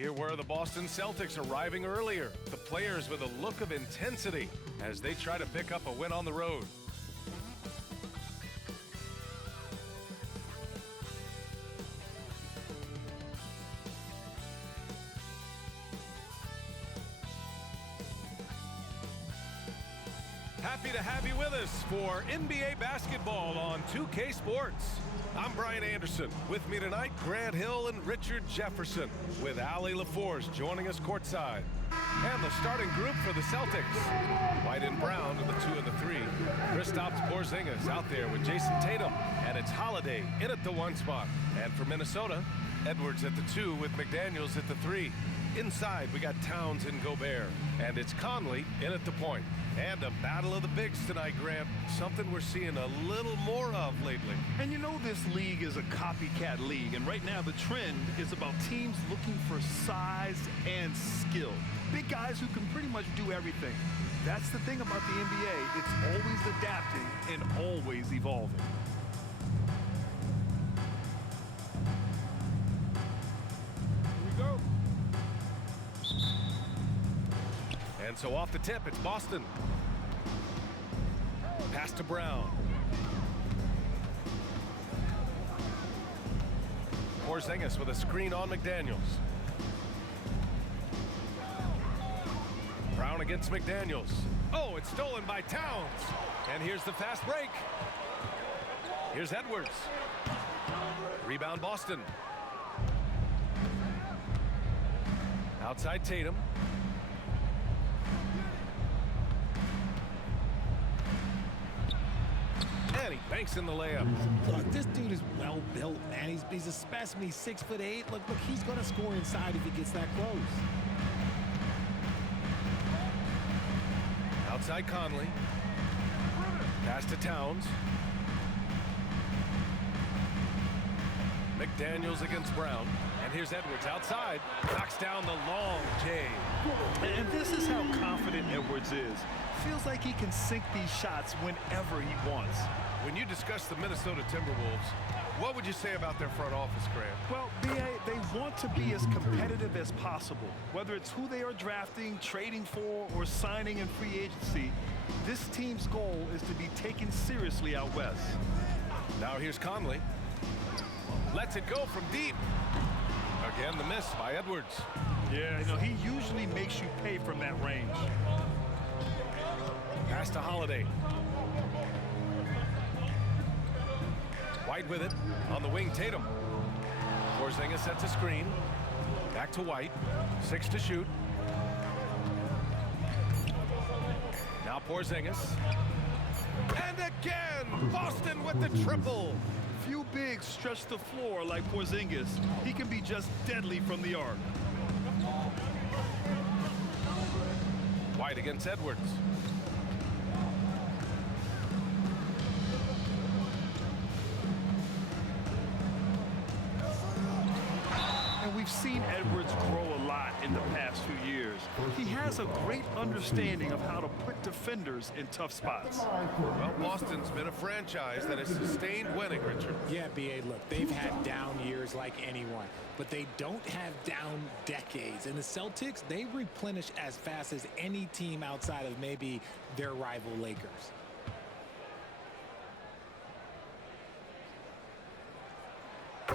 Here were the Boston Celtics arriving earlier. The players with a look of intensity as they try to pick up a win on the road. Happy to have you with us for NBA basketball on 2K Sports. I'm Brian Anderson. With me tonight, Grant Hill and Richard Jefferson, with Allie LaForce joining us courtside. And the starting group for the Celtics: White and Brown in the 2 and the 3. Kristaps Porzingis out there with Jason Tatum, and it's Holiday in at the 1 spot. And for Minnesota, Edwards at the 2 with McDaniels at the 3. Inside, we got Towns and Gobert, and it's Conley in at the point. And a battle of the bigs tonight, Grant. Something we're seeing a little more of lately. And you know this league is a copycat league, and right now the trend is about teams looking for size and skill. Big guys who can pretty much do everything. That's the thing about the NBA. It's always adapting and always evolving. Here we go. And so off the tip, it's Boston. Pass to Brown. Porzingis with a screen on McDaniels. Brown against McDaniels. Oh, it's stolen by Towns. And here's the fast break. Here's Edwards. Rebound Boston. Outside Tatum. And he banks in the layup. Look, this dude is well built, man. He's a specimen. He's 6'8". Look, he's gonna score inside if he gets that close. Outside Conley. Pass to Towns. McDaniels against Brown. And here's Edwards outside. Knocks down the long J. And this is how confident Edwards is. Feels like he can sink these shots whenever he wants. When you discuss the Minnesota Timberwolves, what would you say about their front office, Grant? Well, B.A., they want to be as competitive as possible. Whether it's who they are drafting, trading for, or signing in free agency, this team's goal is to be taken seriously out west. Now here's Conley. Lets it go from deep. Again, the miss by Edwards. Yeah, you know, he usually makes you pay from that range. Pass to Holiday. White with it. On the wing, Tatum. Porzingis sets a screen. Back to White. 6 to shoot. Now Porzingis. And again! Boston with the triple. Few bigs stretch the floor like Porzingis. He can be just deadly from the arc. White against Edwards. And we've seen Edwards grow a lot in the past few years. He has a great understanding of how to put defenders in tough spots. Well, Boston's been a franchise that has sustained winning, Richard. Yeah, B.A., look, they've had down years like anyone, but they don't have down decades. And the Celtics, they replenish as fast as any team outside of maybe their rival Lakers.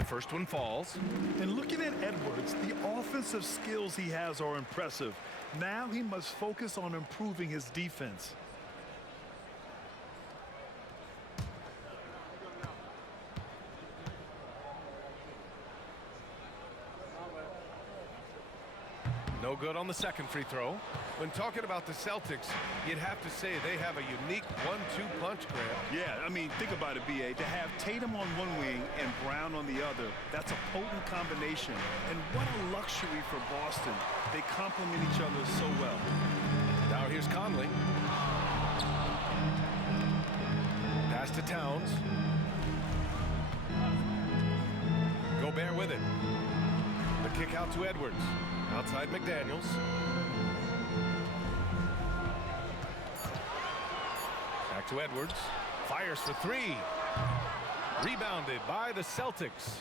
First one falls. And looking at Edwards, the offensive skills he has are impressive. Now he must focus on improving his defense. No good on the second free throw. When talking about the Celtics, you'd have to say they have a unique 1-2 punch, Grant. Yeah, I mean, think about it, B.A. To have Tatum on one wing and Brown on the other, that's a potent combination. And what a luxury for Boston. They complement each other so well. Now here's Conley. Pass to Towns. Gobert with it. The kick out to Edwards. Outside McDaniels. Back to Edwards. Fires for 3. Rebounded by the Celtics.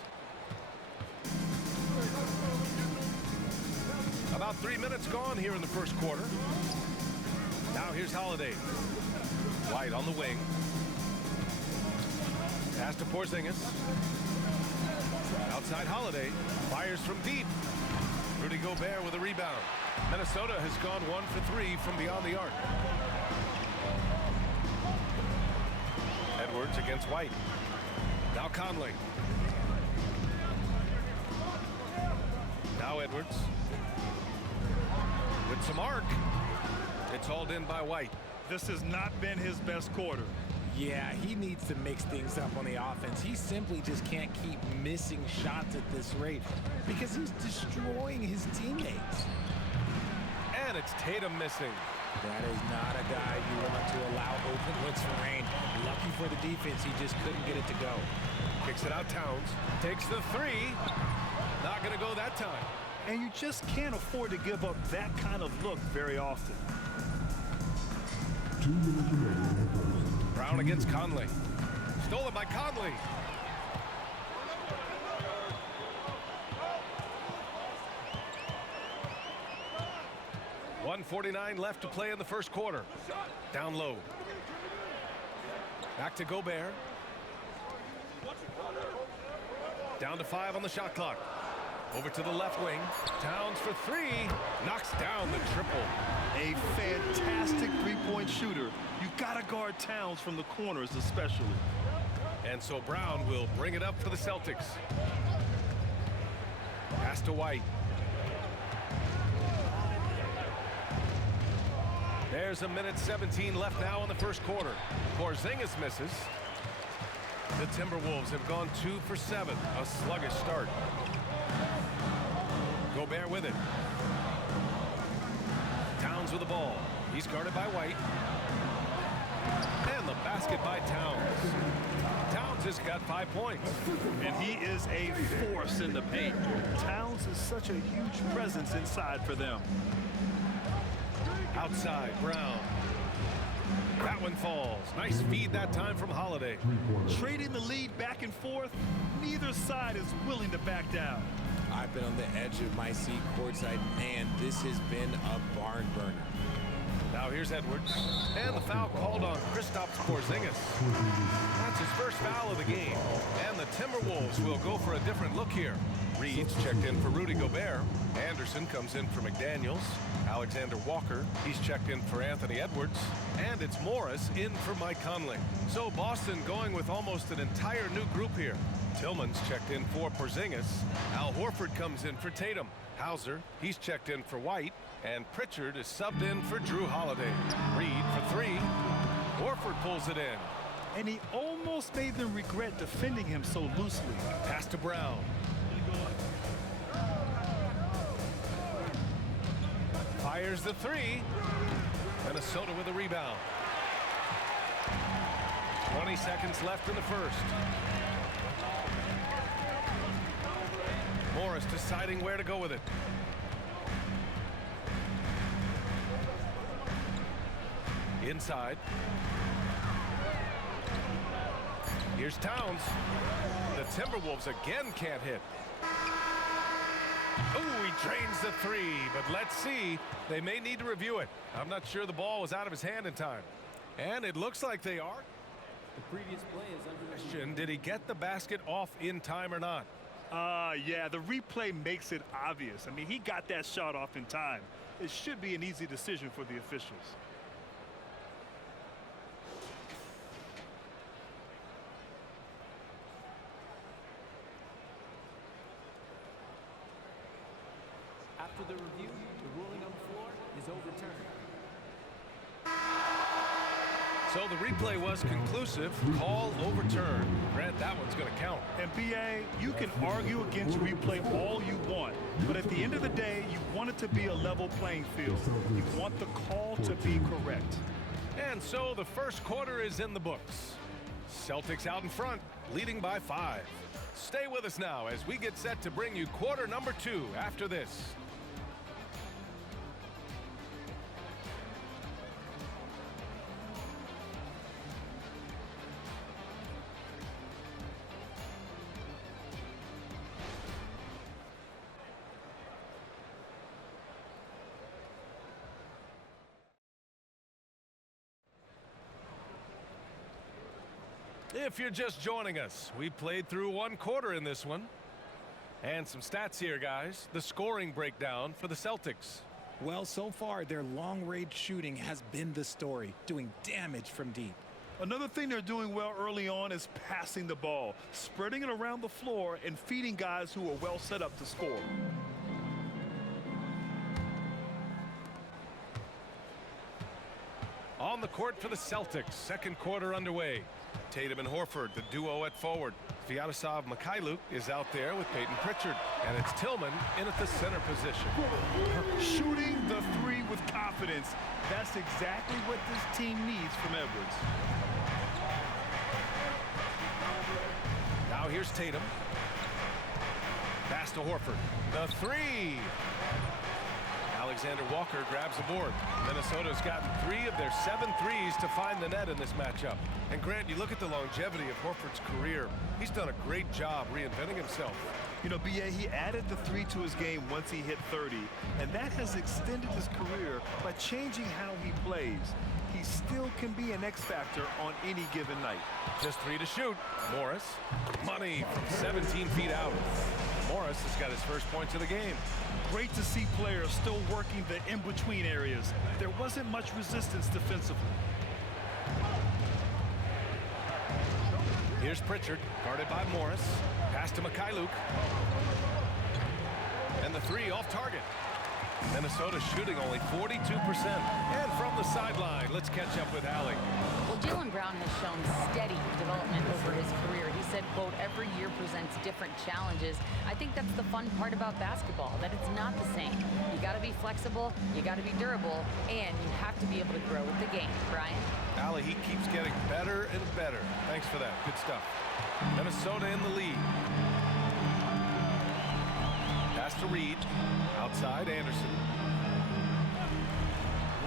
3 minutes gone here in the first quarter. Now here's Holiday. White on the wing. Pass to Porzingis. Outside Holiday. Fires from deep. Rudy Gobert with a rebound. Minnesota has gone 1 for 3 from beyond the arc. Edwards against White. Now Conley. Now Edwards. With some arc. It's hauled in by White. This has not been his best quarter. Yeah, he needs to mix things up on the offense. He simply just can't keep missing shots at this rate because he's destroying his teammates. And it's Tatum missing. That is not a guy you want to allow open looks for rain. Lucky for the defense, he just couldn't get it to go. Kicks it out Towns. Takes the three. Not going to go that time. And you just can't afford to give up that kind of look very often. Brown against Conley. Stolen by Conley. .149 left to play in the first quarter. Down low. Back to Gobert. Down to 5 on the shot clock. Over to the left wing. Towns for 3. Knocks down the triple. A fantastic three-point shooter. You gotta guard Towns from the corners especially. And so Brown will bring it up for the Celtics. Pass to White. There's a minute 17 left now in the first quarter. Porzingis misses. The Timberwolves have gone 2 for 7. A sluggish start. Gobert with it. Towns with the ball. He's guarded by White. And the basket by Towns. Towns has got 5 points. And he is a force in the paint. Towns is such a huge presence inside for them. Outside, Brown. That one falls. Nice feed that time from Holiday. Trading the lead back and forth, neither side is willing to back down. I've been on the edge of my seat courtside, and this has been a barn burner. Now here's Edwards. And the foul called on Kristaps Porzingis. That's his first foul of the game. And the Timberwolves will go for a different look here. Reed's checked in for Rudy Gobert. Anderson comes in for McDaniels. Alexander Walker, he's checked in for Anthony Edwards. And it's Morris in for Mike Conley. So Boston going with almost an entire new group here. Tillman's checked in for Porzingis. Al Horford comes in for Tatum. Hauser, he's checked in for White. And Pritchard is subbed in for Drew Holiday. Reed for 3. Horford pulls it in. And he almost made them regret defending him so loosely. Pass to Brown. Fires the 3. Minnesota with a rebound. 20 seconds left in the first. Morris deciding where to go with it. Inside. Here's Towns. The Timberwolves again can't hit. Oh, he drains the 3, but let's see. They may need to review it. I'm not sure the ball was out of his hand in time. And it looks like they are. The previous play is under Question, did he get the basket off in time or not? Yeah, the replay makes it obvious. I mean, he got that shot off in time. It should be an easy decision for the officials. After the review, the ruling on the floor is overturned. So the replay was conclusive. Call overturned. Grant, that one's going to count. And BA, you can argue against replay all you want, but at the end of the day, you want it to be a level playing field. You want the call to be correct. And so the first quarter is in the books. Celtics out in front, leading by 5. Stay with us now as we get set to bring you quarter number 2 after this. If you're just joining us, we played through one quarter in this one. And some stats here, guys. The scoring breakdown for the Celtics. Well, so far, their long-range shooting has been the story, doing damage from deep. Another thing they're doing well early on is passing the ball, spreading it around the floor and feeding guys who are well set up to score. On the court for the Celtics, second quarter underway. Tatum and Horford, the duo at forward. Sviatoslav Mikhailuk is out there with Peyton Pritchard. And it's Tillman in at the center position. Shooting the three with confidence. That's exactly what this team needs from Edwards. Now here's Tatum. Pass to Horford. The three. Alexander Walker grabs the board. Minnesota's gotten 3 of their 7 threes to find the net in this matchup. And Grant, you look at the longevity of Horford's career. He's done a great job reinventing himself. You know, B.A., he added the 3 to his game once he hit 30, and that has extended his career by changing how he plays. He still can be an X factor on any given night. Just 3 to shoot. Morris. Money from 17 feet out. Morris has got his first points of the game. Great to see players still working the in-between areas. There wasn't much resistance defensively. Here's Pritchard, guarded by Morris. Pass to Mikhailuk. And the 3 off target. Minnesota shooting only 42%. And from the sideline, let's catch up with Allie. Well, Jaylen Brown has shown steady development over his career. He said, quote, every year presents different challenges. I think that's the fun part about basketball, that it's not the same. You got to be flexible, you got to be durable, and you have to be able to grow with the game. Brian? Allie, he keeps getting better and better. Thanks for that. Good stuff. Minnesota in the lead. Pass to Reed. Outside, Anderson.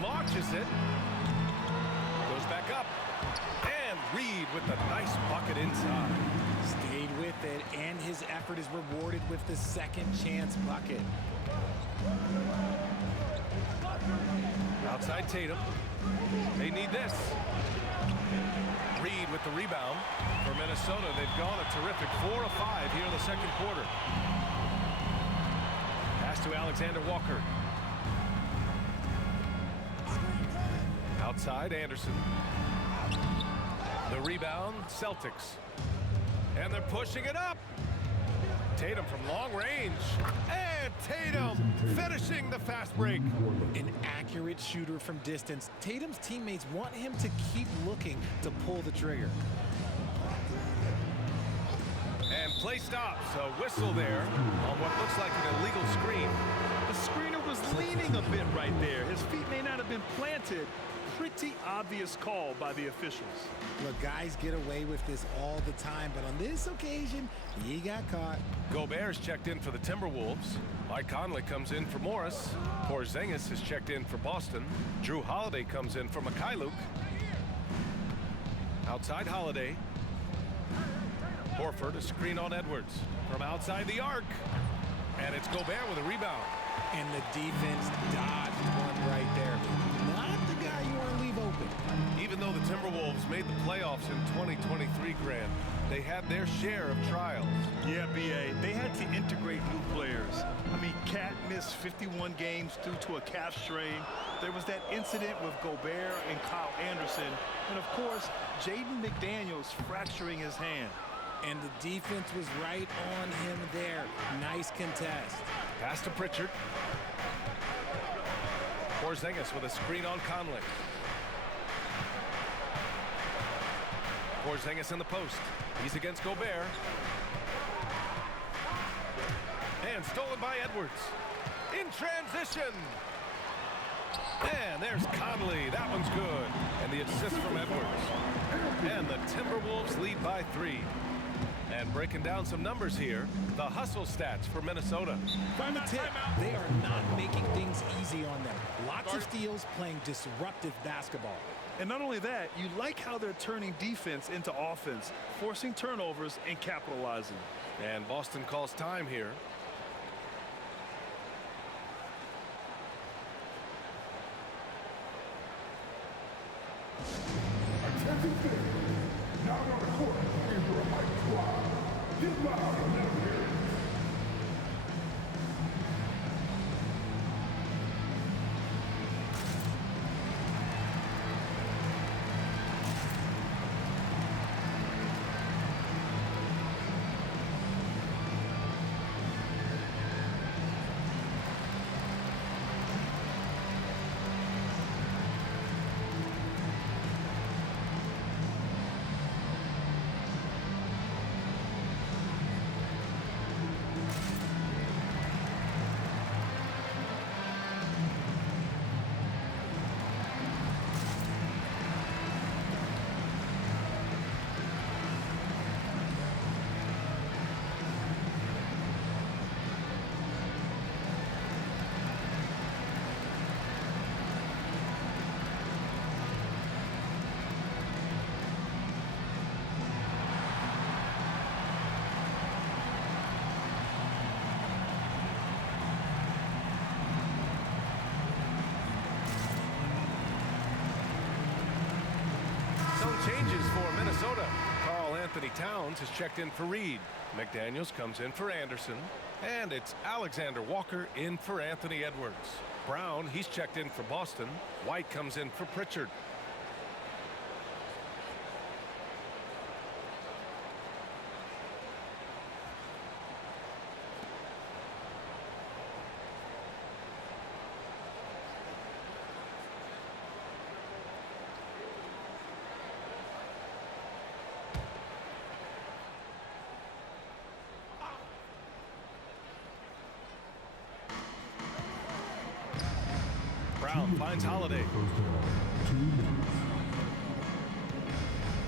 Launches it. Goes back up. And Reed with the nice bucket inside. Stayed with it, and his effort is rewarded with the second chance bucket. Outside Tatum. They need this. Reed with the rebound. For Minnesota, they've gone a terrific 4 of 5 here in the second quarter. Pass to Alexander Walker. Outside, Anderson. The rebound, Celtics. And they're pushing it up. Tatum from long range. And Tatum finishing the fast break. An accurate shooter from distance. Tatum's teammates want him to keep looking to pull the trigger. And play stops. A whistle there on what looks like an illegal screen. The screener was leaning a bit right there. His feet may not have been planted. Pretty obvious call by the officials. Look, guys get away with this all the time, but on this occasion, he got caught. Gobert's checked in for the Timberwolves. Mike Conley comes in for Morris. Porzingis is checked in for Boston. Drew Holiday comes in for Mikhailuk. Outside Holiday. Horford, a screen on Edwards. From outside the arc. And it's Gobert with a rebound. And the defense dodged one right there. Not the guy you want to leave open. Even though the Timberwolves made the playoffs in 2023, Grant, they had their share of trials. Yeah, B.A., they had to integrate new players. I mean, Cat missed 51 games due to a calf strain. There was that incident with Gobert and Kyle Anderson. And, of course, Jaden McDaniels fracturing his hand. And the defense was right on him there. Nice contest. Pass to Pritchard. Porzingis with a screen on Conley. Porzingis in the post. He's against Gobert. And stolen by Edwards. In transition. And there's Conley. That one's good. And the assist from Edwards. And the Timberwolves lead by 3. And breaking down some numbers here, the hustle stats for Minnesota. From the tip, they are not making things easy on them. Lots of steals, playing disruptive basketball. And not only that, you like how they're turning defense into offense, forcing turnovers and capitalizing. And Boston calls time here. Number Changes for Minnesota. Karl-Anthony Towns has checked in for Reed. McDaniels comes in for Anderson. And it's Alexander Walker in for Anthony Edwards. Brown, he's checked in for Boston. White comes in for Pritchard. Brown finds Holiday.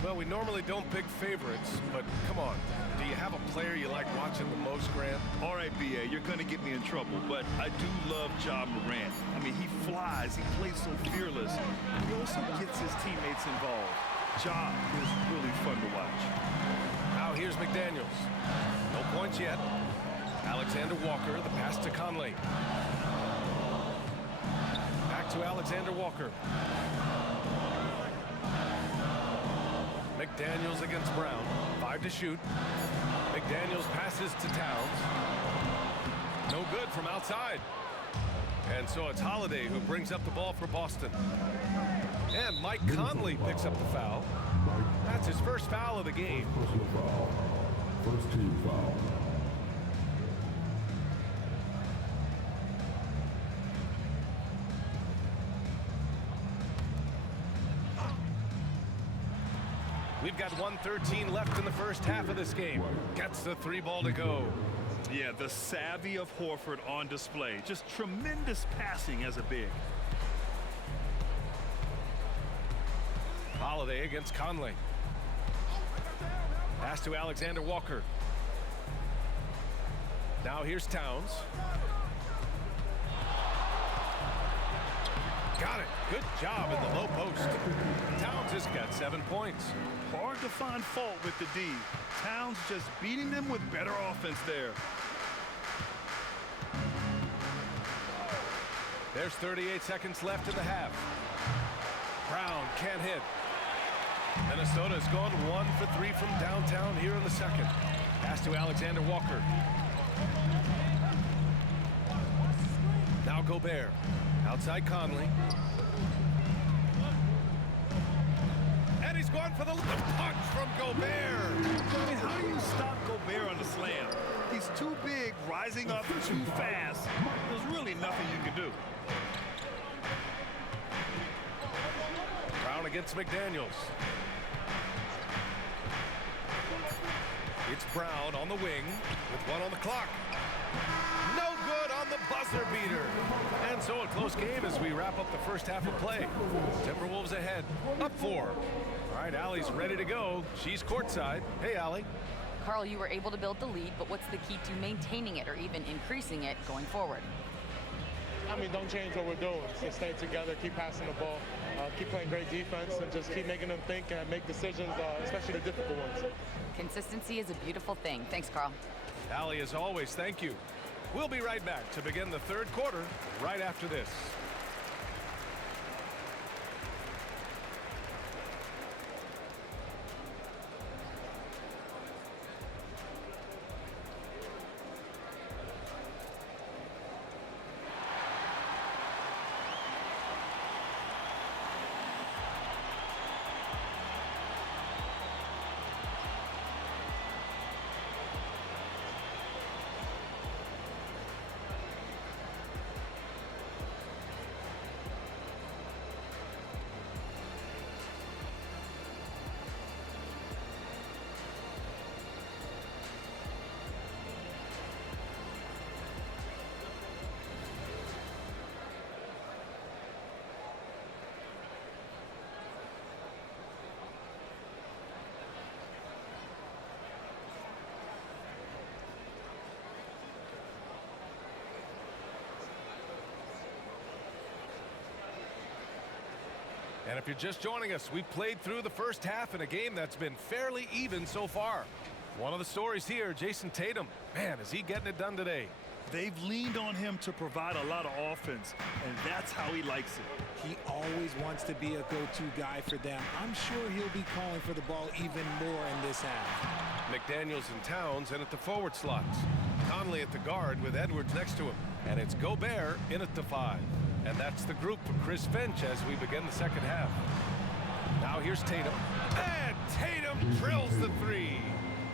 Well, we normally don't pick favorites, but come on. Do you have a player you like watching the most, Grant? All right, BA, you're going to get me in trouble, but I do love Ja Morant. I mean, he flies. He plays so fearless. He also gets his teammates involved. Ja is really fun to watch. Now here's McDaniels. No points yet. Alexander Walker, the pass to Conley. Back to Alexander Walker. McDaniels against Brown. 5 to shoot. McDaniels passes to Towns. No good from outside. And so it's Holiday who brings up the ball for Boston. And Mike Conley picks up the foul. That's his first foul of the game. First team foul. We've got 1:13 left in the first half of this game. Gets the 3 ball to go. Yeah, the savvy of Horford on display. Just tremendous passing as a big. Holiday against Conley. Pass to Alexander Walker. Now here's Towns. Got it. Good job in the low post. Towns has got 7 points. Hard to find fault with the D. Towns just beating them with better offense there. There's 38 seconds left in the half. Brown can't hit. Minnesota's gone 1 for 3 from downtown here in the second. Pass to Alexander Walker. Now Gobert. Outside Conley. And he's going for the punch from Gobert. I mean, how do you stop Gobert on the slam? He's too big, rising up too fast. There's really nothing you can do. Brown against McDaniels. It's Brown on the wing with 1 on the clock. No good on the buzzer beater. And so a close game as we wrap up the first half of play. Timberwolves ahead, up 4. All right, Allie's ready to go. She's courtside. Hey, Allie. Carl, you were able to build the lead, but what's the key to maintaining it or even increasing it going forward? I mean, don't change what we're doing. Just stay together, keep passing the ball, keep playing great defense, and just keep making them think and make decisions, especially the difficult ones. Consistency is a beautiful thing. Thanks, Carl. Allie, as always, thank you. We'll be right back to begin the third quarter right after this. And if you're just joining us, we've played through the first half in a game that's been fairly even so far. One of the stories here, Jason Tatum. Man, is he getting it done today? They've leaned on him to provide a lot of offense, and that's how he likes it. He always wants to be a go-to guy for them. I'm sure he'll be calling for the ball even more in this half. McDaniels and Towns in at the forward slots. Conley at the guard with Edwards next to him. And it's Gobert in at the 5. And that's the group for Chris Finch as we begin the second half. Now here's Tatum. And Tatum drills the 3.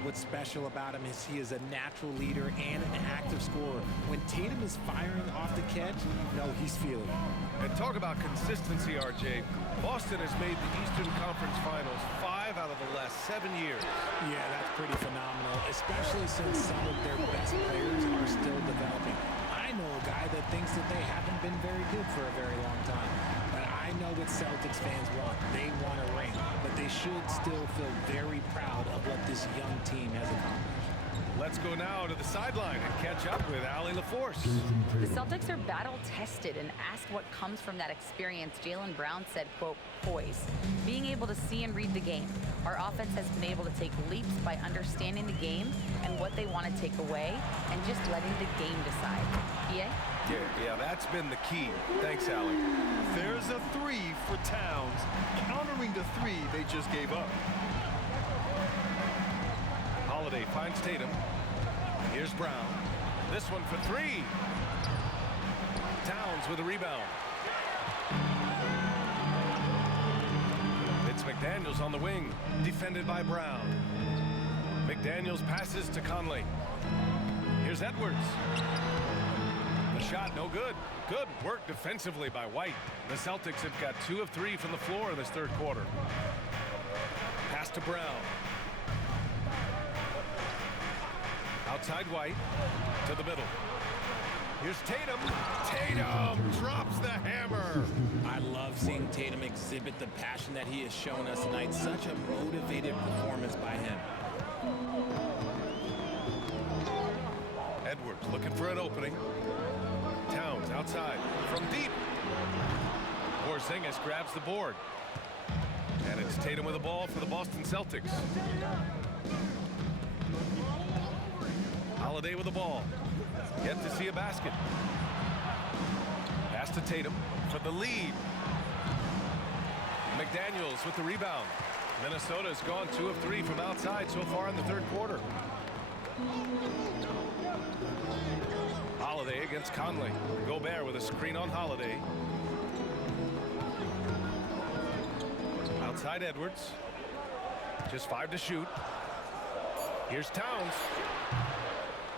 What's special about him is he is a natural leader and an active scorer. When Tatum is firing off the catch, you know he's feeling it. And talk about consistency, RJ. Boston has made the Eastern Conference Finals 5 out of the last 7 years. Yeah, that's pretty phenomenal, especially since some of their best players are still developing. I know a guy that thinks that they haven't been very good for a very long time. But I know what Celtics fans want. They want a ring, but they should still feel very proud of what this young team has accomplished. Let's go now to the sideline and catch up with Allie LaForce. The Celtics are battle-tested, and asked what comes from that experience, Jaylen Brown said, quote, poise. Being able to see and read the game. Our offense has been able to take leaps by understanding the game and what they want to take away and just letting the game decide. EA? Yeah, that's been the key. Thanks, Allie. There's a 3 for Towns, countering the 3 they just gave up. Holiday finds Tatum. Here's Brown. This one for 3. Towns with a rebound. It's McDaniels on the wing, defended by Brown. McDaniels passes to Conley. Here's Edwards. The shot, no good. Good work defensively by White. The Celtics have got 2 of 3 from the floor in this third quarter. Pass to Brown. Outside White to the middle. Here's Tatum. Tatum drops the hammer. I love seeing Tatum exhibit the passion that he has shown us tonight. Such a motivated performance by him. Edwards looking for an opening. Towns outside from deep. Porzingis grabs the board. And it's Tatum with the ball for the Boston Celtics. Holiday with the ball. Yet to see a basket. Pass to Tatum for the lead. McDaniels with the rebound. Minnesota's gone 2 of 3 from outside so far in the third quarter. Holiday against Conley. Gobert with a screen on Holiday. Outside Edwards. Just 5 to shoot. Here's Towns.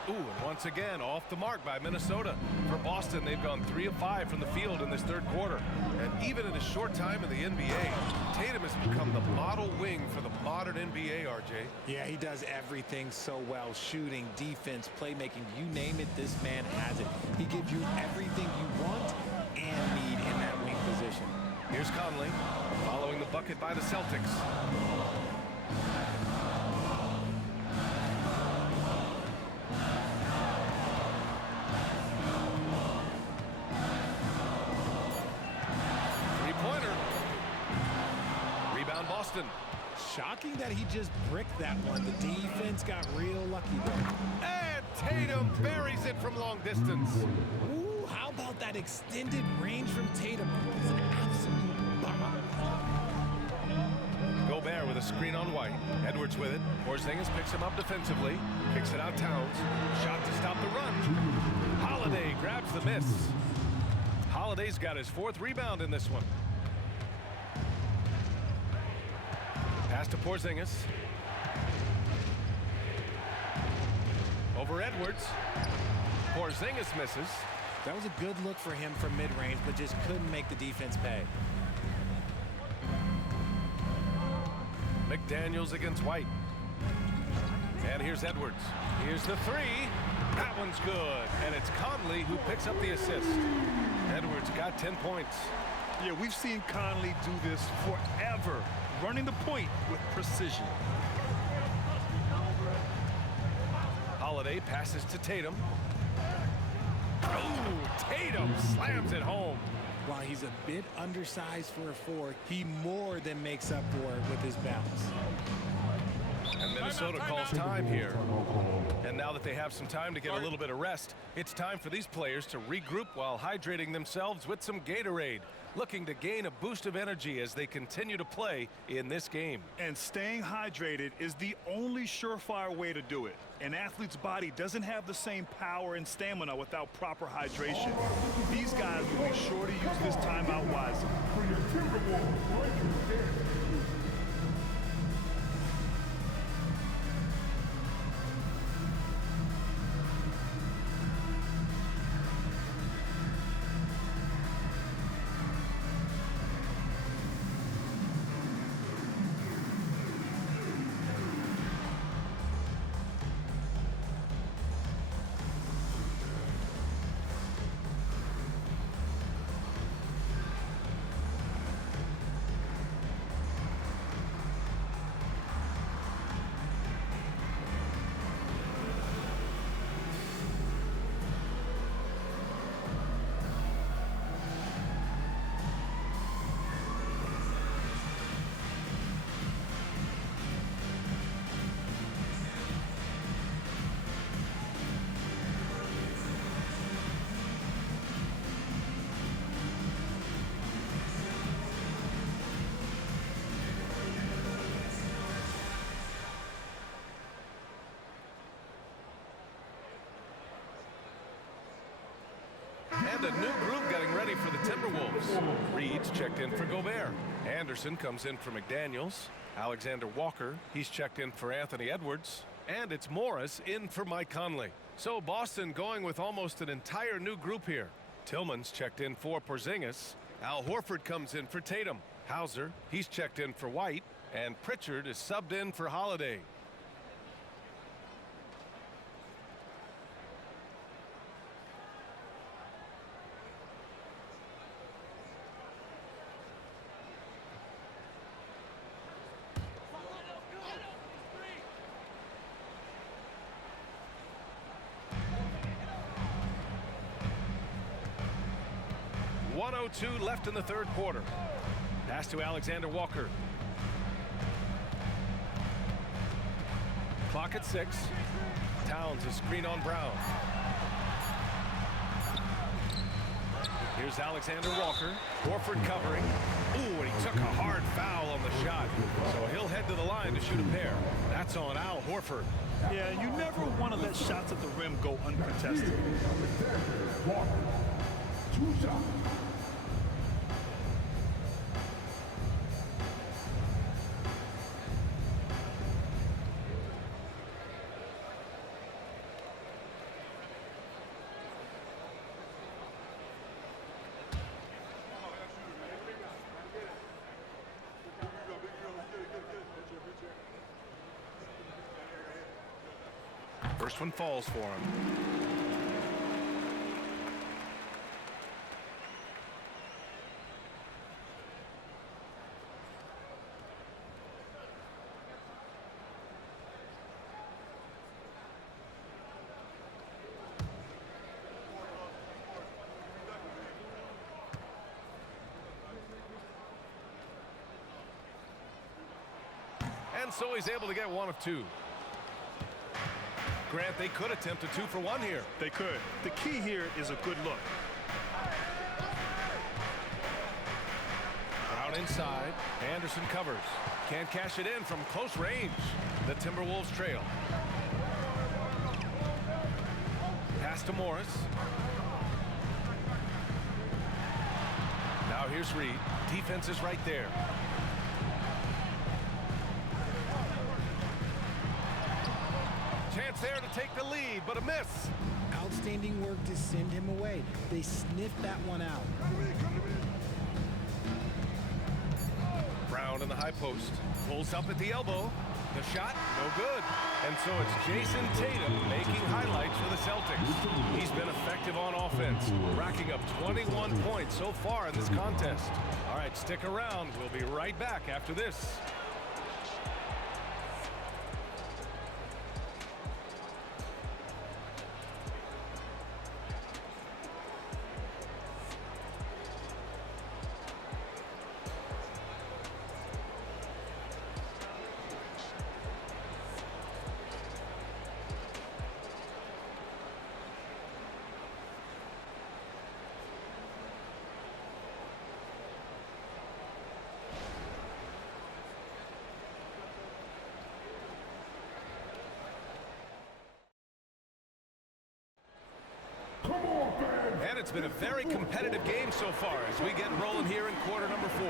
Ooh, and once again, off the mark by Minnesota. For Boston, they've gone 3 of 5 from the field in this third quarter. And even in a short time in the NBA, Tatum has become the model wing for the modern NBA, RJ. Yeah, he does everything so well. Shooting, defense, playmaking, you name it, this man has it. He gives you everything you want and need in that wing position. Here's Conley, following the bucket by the Celtics. Boston. Shocking that he just bricked that one. The defense got real lucky there. And Tatum buries it from long distance. Ooh, how about that extended range from Tatum? It's an absolute bomb. Gobert with a screen on White. Edwards with it. Porzingis picks him up defensively. Kicks it out Towns. Shot to stop the run. Holiday grabs the miss. Holiday's got his 4th rebound in this one. Pass to Porzingis. Over Edwards. Porzingis misses. That was a good look for him from mid-range, but just couldn't make the defense pay. McDaniels against White. And here's Edwards. Here's the 3. That one's good. And it's Conley who picks up the assist. Edwards got 10 points. Yeah, we've seen Conley do this forever. Running the point with precision. Holiday passes to Tatum. Oh, Tatum slams it home. While he's a bit undersized for a 4, he more than makes up for it with his bounce. And Minnesota calls time here. And now that they have some time to get a little bit of rest, it's time for these players to regroup while hydrating themselves with some Gatorade, looking to gain a boost of energy as they continue to play in this game. And staying hydrated is the only surefire way to do it. An athlete's body doesn't have the same power and stamina without proper hydration. These guys will be sure to use this timeout wisely. For your Timberwolves, Lakers, And a new group getting ready for the Timberwolves. Reed's checked in for Gobert. Anderson comes in for McDaniels. Alexander Walker, he's checked in for Anthony Edwards. And it's Morris in for Mike Conley. So Boston going with almost an entire new group here. Tillman's checked in for Porzingis. Al Horford comes in for Tatum. Hauser, he's checked in for White. And Pritchard is subbed in for Holiday. .102 left in the third quarter. Pass to Alexander Walker. Clock at 6. Towns a screen on Brown. Here's Alexander Walker. Horford covering. Ooh, and he took a hard foul on the shot. So he'll head to the line to shoot a pair. That's on Al Horford. Yeah, you never want to let shots at the rim go uncontested. Walker, 2 shots. First one falls for him. And so he's able to get 1 of 2. Grant, they could attempt a 2 for 1 here. They could. The key here is a good look. Brown inside. Anderson covers. Can't cash it in from close range. The Timberwolves trail. Pass to Morris. Now here's Reed. Defense is right there. Chance there to take the lead, but a miss. Outstanding work to send him away. They sniffed that one out. Brown in the high post. Pulls up at the elbow. The shot, no good. And so it's Jason Tatum making highlights for the Celtics. He's been effective on offense, racking up 21 points so far in this contest. All right, stick around. We'll be right back after this. It's been a very competitive game so far as we get rolling here in quarter number 4.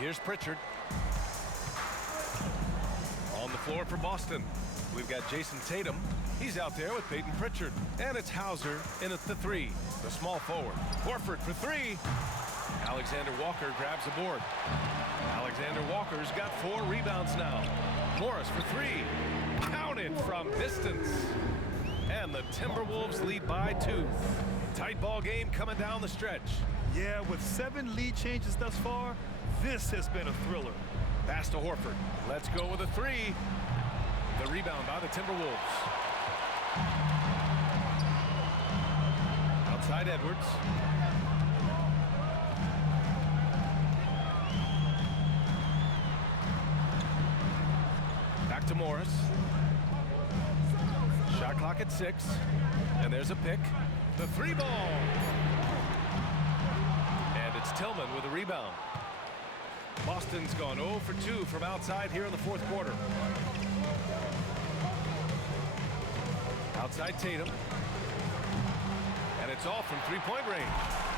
Here's Pritchard. On the floor for Boston, we've got Jason Tatum. He's out there with Peyton Pritchard. And it's Hauser in at the 3, the small forward. Horford for 3. Alexander Walker grabs the board. Alexander Walker's got 4 rebounds now. Morris for 3. Counted from distance. And the Timberwolves lead by 2. Tight ball game coming down the stretch. Yeah, with 7 lead changes thus far, this has been a thriller. Pass to Horford. Let's go with a 3. The rebound by the Timberwolves. Outside Edwards. Back to Morris. Shot clock at 6. And there's a pick. The 3 ball. And it's Tillman with a rebound. Boston's gone 0 for 2 from outside here in the 4th quarter. Outside Tatum. And it's all from 3-point range.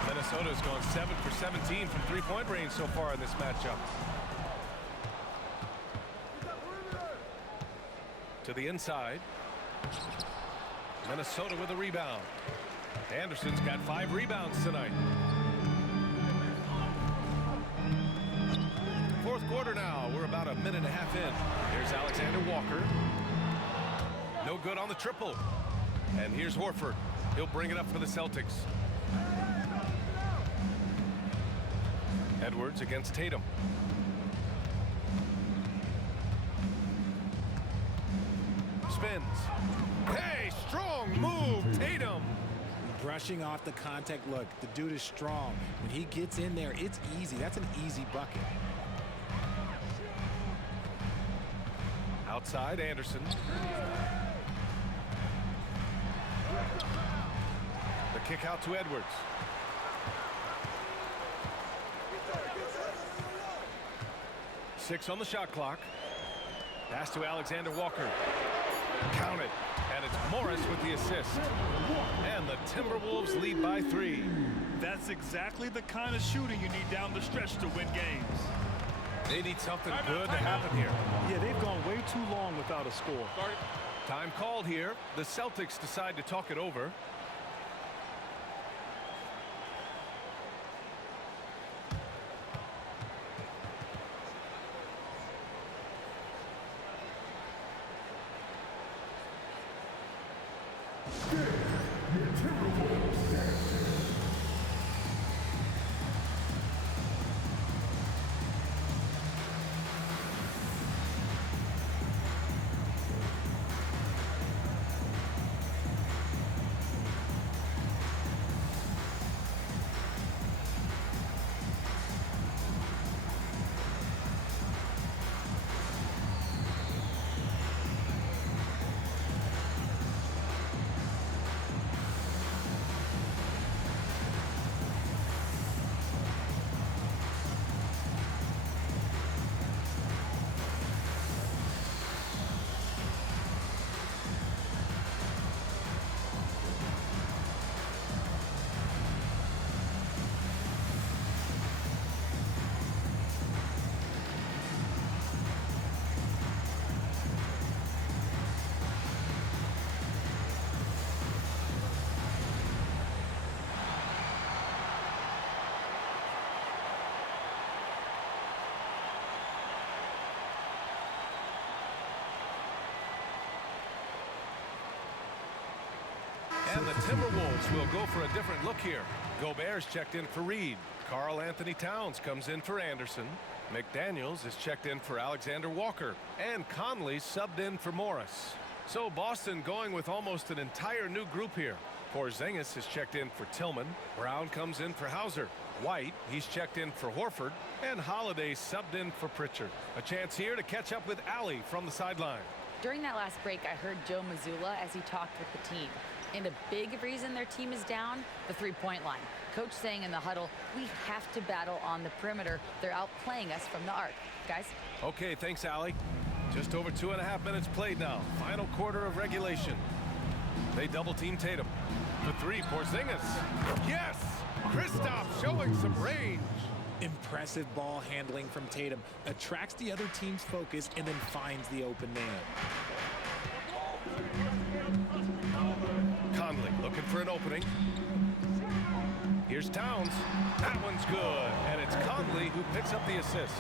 Minnesota's gone 7 for 17 from 3-point range so far in this matchup. To the inside. Minnesota with a rebound. Anderson's got 5 rebounds tonight. 4th quarter now. We're about a minute and a half in. Here's Alexander Walker. No good on the triple. And here's Horford. He'll bring it up for the Celtics. Edwards against Tatum. Spins. Hey, strong move, Tatum. Brushing off the contact. Look, the dude is strong. When he gets in there, it's easy. That's an easy bucket. Outside, Anderson. The kick out to Edwards. Six on the shot clock. Pass to Alexander Walker. Counted. And it's Morris with the assist. And the Timberwolves lead by 3. That's exactly the kind of shooting you need down the stretch to win games. They need something good to happen here. Yeah, they've gone way too long without a score. Time called here. The Celtics decide to talk it over. Your Timberwolves stand. And the Timberwolves will go for a different look here. Gobert's checked in for Reed. Karl Anthony Towns comes in for Anderson. McDaniels is checked in for Alexander Walker. And Conley subbed in for Morris. So Boston going with almost an entire new group here. Porzingis is checked in for Tillman. Brown comes in for Hauser. White, he's checked in for Horford. And Holiday subbed in for Pritchard. A chance here to catch up with Allie from the sideline. During that last break, I heard Joe Mazzulla as he talked with the team. And a big reason their team is down, the three-point line. Coach saying in the huddle, we have to battle on the perimeter. They're outplaying us from the arc. Guys? Okay, thanks, Allie. Just over 2.5 minutes played now. Final quarter of regulation. They double team Tatum. For three, Porzingis. Yes! Kristaps showing some range. Impressive ball handling from Tatum. Attracts the other team's focus and then finds the open man. Conley looking for an opening. Here's Towns. That one's good. And it's Conley who picks up the assist.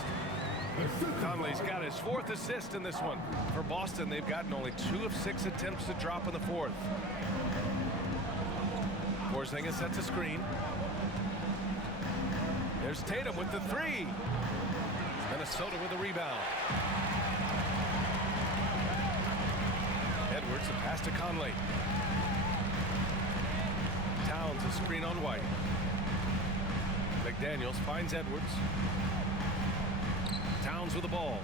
Conley's got his 4th assist in this one. For Boston, they've gotten only 2 of 6 attempts to drop in the 4th. Porzingis sets a screen. There's Tatum with the 3. Minnesota with a rebound. Edwards, a pass to Conley. Towns, a screen on White. McDaniels finds Edwards. Towns with the ball.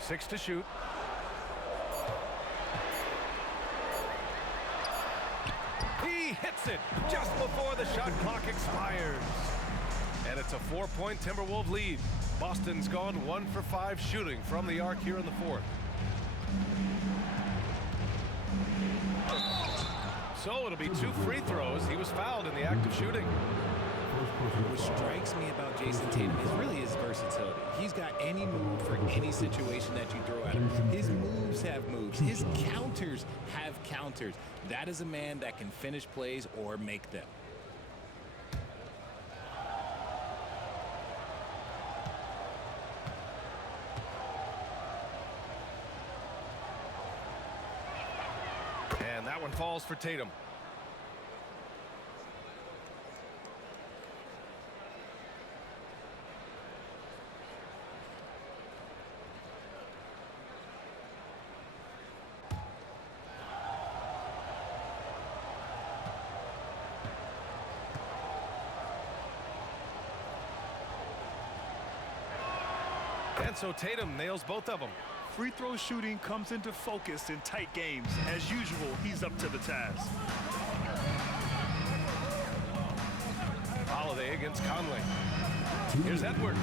6 to shoot. He hits it just before the shot clock expires. And it's a 4-point Timberwolves lead. Boston's gone 1 for 5 shooting from the arc here in the 4th. So it'll be 2 free throws. He was fouled in the act of shooting. What strikes me about Jason Tatum is really his versatility. He's got any move for any situation that you throw at him. His moves have moves. His counters have counters. That is a man that can finish plays or make them. And that one falls for Tatum. And so Tatum nails both of them. Free throw shooting comes into focus in tight games. As usual, he's up to the task. Holiday against Conley. Here's Edwards.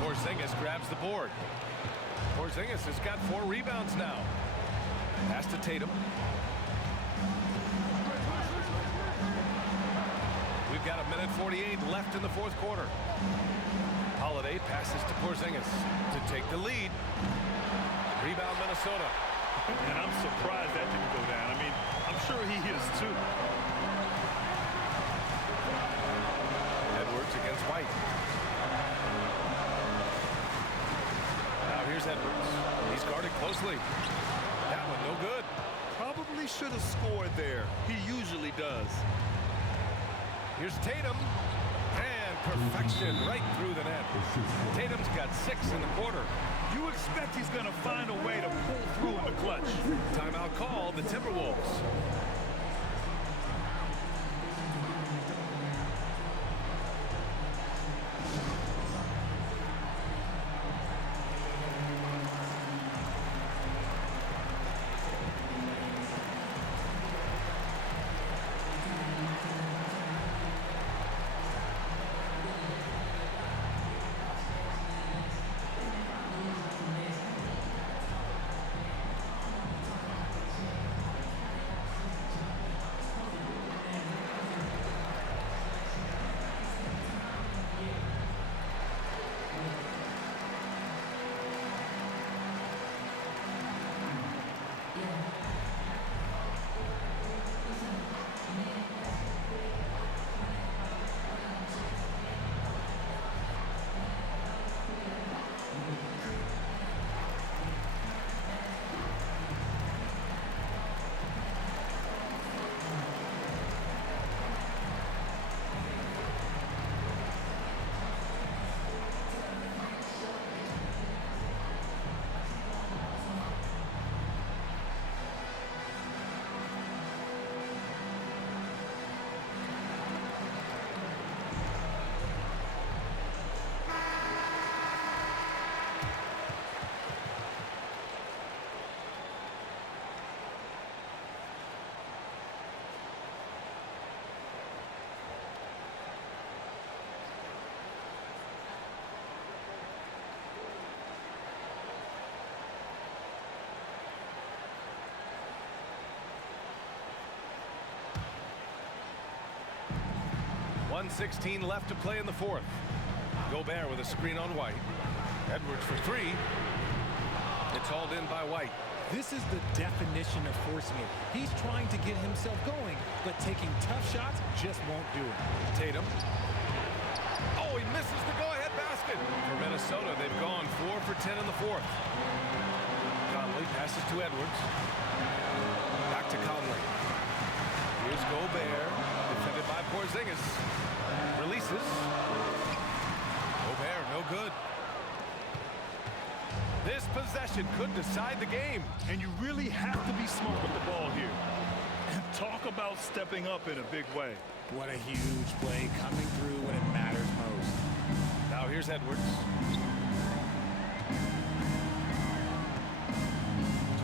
Porzingis grabs the board. Porzingis has got 4 rebounds now. Pass to Tatum. We've got 1:48 left in the 4th quarter. Holiday passes to Porzingis to take the lead. Rebound Minnesota. And I'm surprised that didn't go down. I mean, I'm sure he is too. Edwards against White. Now here's Edwards. He's guarded closely. That one no good. Probably should have scored there. He usually does. Here's Tatum. And perfection right through the net. Tatum's got 6 in the quarter. You expect he's going to find a way to pull through in the clutch. Timeout called the Timberwolves. 1:16 left to play in the fourth. Gobert with a screen on White. Edwards for three. It's hauled in by White. This is the definition of forcing it. He's trying to get himself going, but taking tough shots just won't do it. Tatum. Oh, he misses the go-ahead basket. For Minnesota, they've gone 4 for 10 in the fourth. Conley passes to Edwards. Back to Conley. Here's Gobert, defended by Porzingis. Releases. Gobert, no good. This possession could decide the game. And you really have to be smart with the ball here. And talk about stepping up in a big way. What a huge play coming through when it matters most. Now here's Edwards.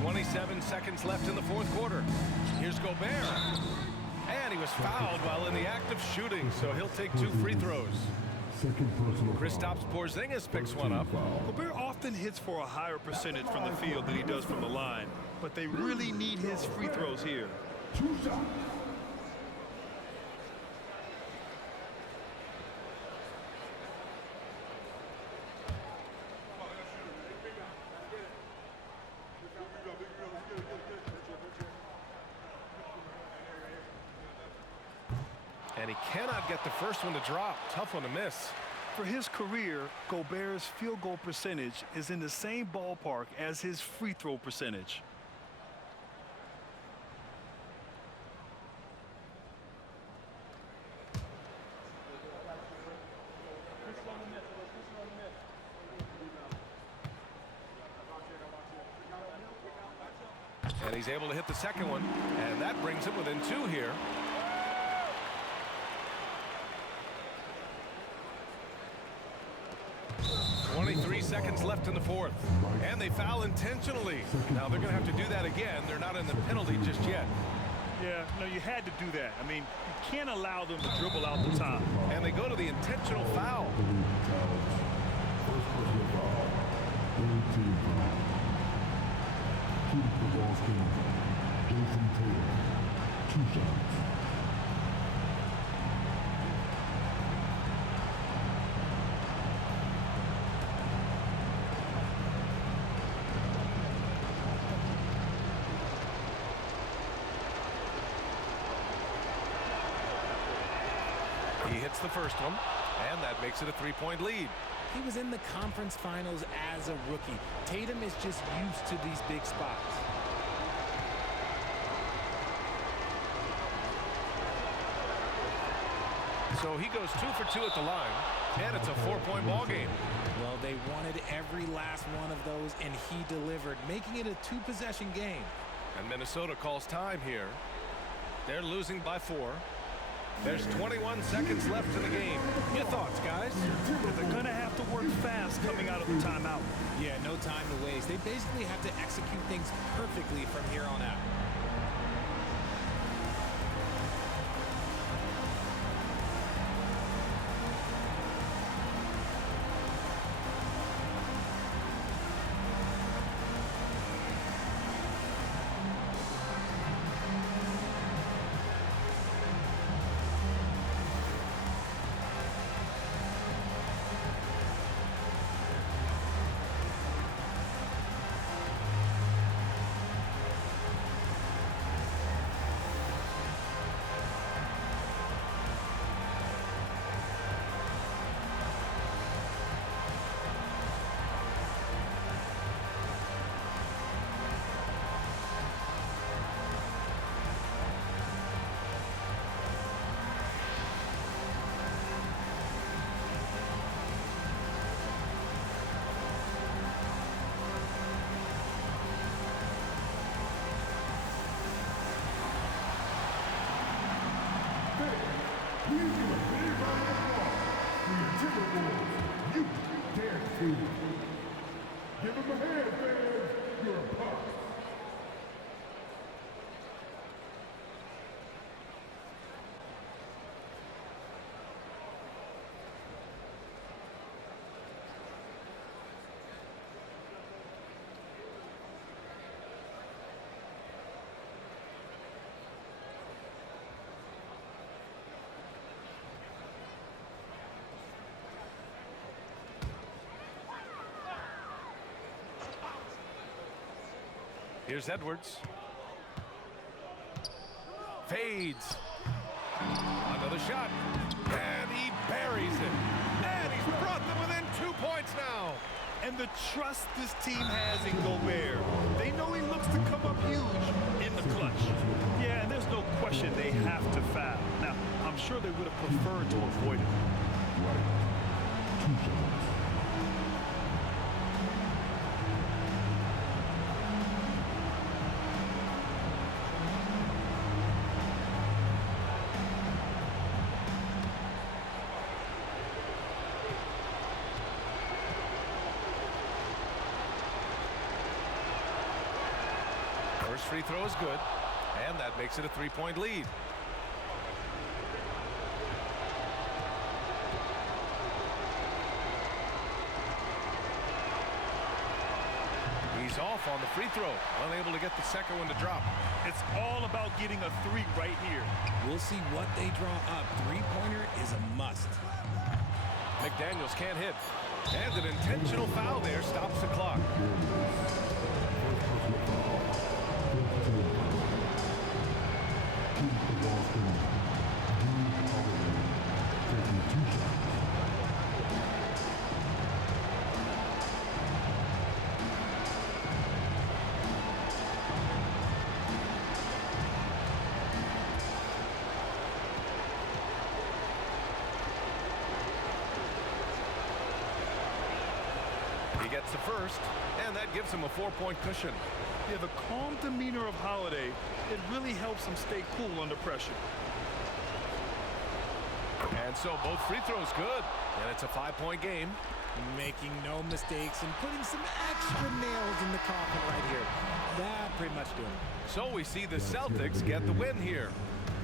27 seconds left in the fourth quarter. Here's Gobert. And he was fouled while in the act of shooting, so he'll take 2 free throws. Kristaps Porzingis picks one up. Gobert often hits for a higher percentage from the field than he does from the line, but they really need his free throws here. 2 shots. And he cannot get the first one to drop. Tough one to miss. For his career, Gobert's field goal percentage is in the same ballpark as his free throw percentage. And he's able to hit the second one, and that brings him within 2 here. Seconds left in the fourth, and they foul intentionally. Now they're going to have to do that again. They're not in the penalty just yet. Yeah, no, you had to do that. I mean, you can't allow them to dribble out the top. And they go to the intentional foul. First personal foul. Team foul. Two for Boston. Jason Tatum. 2 shots. He hits the first one, and that makes it a 3-point lead. He was in the conference finals as a rookie. Tatum is just used to these big spots. So he goes 2 for 2 at the line, and it's a 4-point ball game. Well, they wanted every last one of those, and he delivered, making it a 2-possession game. And Minnesota calls time here. They're losing by 4. There's 21 seconds left in the game. Your thoughts, guys? They're going to have to work fast coming out of the timeout. Yeah, no time to waste. They basically have to execute things perfectly from here on out. Please give a big round of applause for your Timberwolves. You dare to. Give them a hand, fans. You're a part. Here's Edwards. Fades. Another shot. And he buries it. And he's brought them within 2 points now. And the trust this team has in Gobert. They know he looks to come up huge in the clutch. Yeah, and there's no question they have to foul. Now, I'm sure they would have preferred to avoid it. Right. 2 shots. First free throw is good, and that makes it a 3-point lead. He's off on the free throw, unable to get the second one to drop. It's all about getting a 3 right here. We'll see what they draw up. Three-pointer is a must. McDaniels can't hit, and an intentional foul there stops the clock. He gets the first, and that gives him a 4-point cushion. Yeah, the calm demeanor of Holiday, it really helps him stay cool under pressure. And so both free throws good, and it's a 5-point game. Making no mistakes and putting some extra nails in the coffin right here. That pretty much do it. So we see the Celtics get the win here.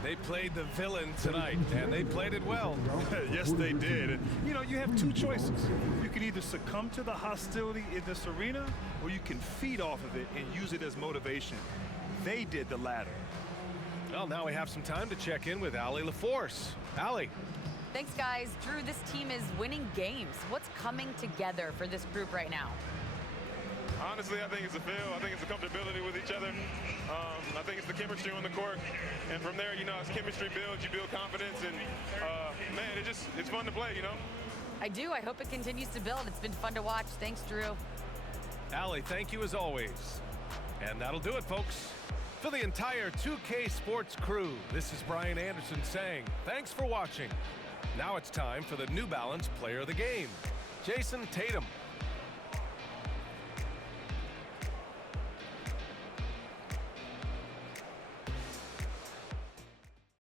They played the villain tonight, and they played it well. Yes, they did. And, you know, you have 2 choices. You can either succumb to the hostility in this arena, or you can feed off of it and use it as motivation. They did the latter. Well, now we have some time to check in with Allie LaForce. Allie. Thanks, guys. Drew, this team is winning games. What's coming together for this group right now? Honestly, I think it's a feel. I think it's the comfortability with each other. I think it's the chemistry on the court. And from there, you know, as chemistry builds, you build confidence. And, man, it's fun to play, you know? I do. I hope it continues to build. It's been fun to watch. Thanks, Drew. Allie, thank you as always. And that'll do it, folks. For the entire 2K Sports crew, this is Brian Anderson saying thanks for watching. Now it's time for the New Balance Player of the Game, Jason Tatum.